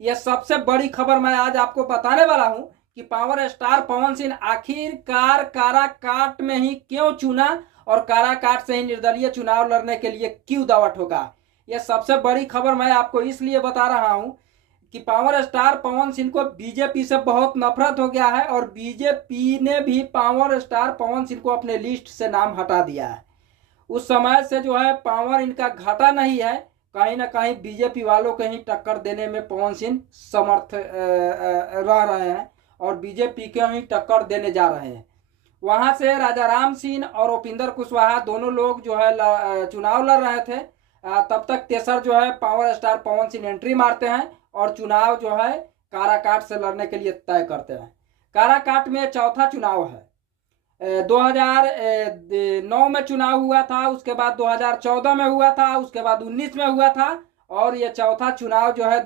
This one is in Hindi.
यह सबसे बड़ी खबर मैं आज आपको बताने वाला हूं कि पावर स्टार पवन सिंह आखिरकार काराकाट में ही क्यों चुना और काराकाट से ही निर्दलीय चुनाव लड़ने के लिए क्यों दावा ठोका। यह सबसे बड़ी खबर मैं आपको इसलिए बता रहा हूं कि पावर स्टार पवन सिंह को बीजेपी से बहुत नफरत हो गया है और बीजेपी ने भी पावर स्टार पवन सिंह को अपने लिस्ट से नाम हटा दिया है। उस समय से जो है पावर इनका घटा नहीं है, कहीं ना कहीं बीजेपी वालों को ही टक्कर देने में पवन सिंह समर्थ रह रहे हैं और बीजेपी को ही टक्कर देने जा रहे हैं। वहां से राजा राम सिंह और उपेंद्र कुशवाहा दोनों लोग जो है चुनाव लड़ रहे थे। तब तक तेसर जो है power star Pawan Singh entry मारते हैं और चुनाव जो है काराकाट से लड़ने के लिए तय करते हैं। काराकाट में चौथा चुनाव है। 2009 में चुनाव हुआ था, उसके बाद 2014 में हुआ था, उसके बाद 19 में हुआ था और ये चौथा चुनाव जो है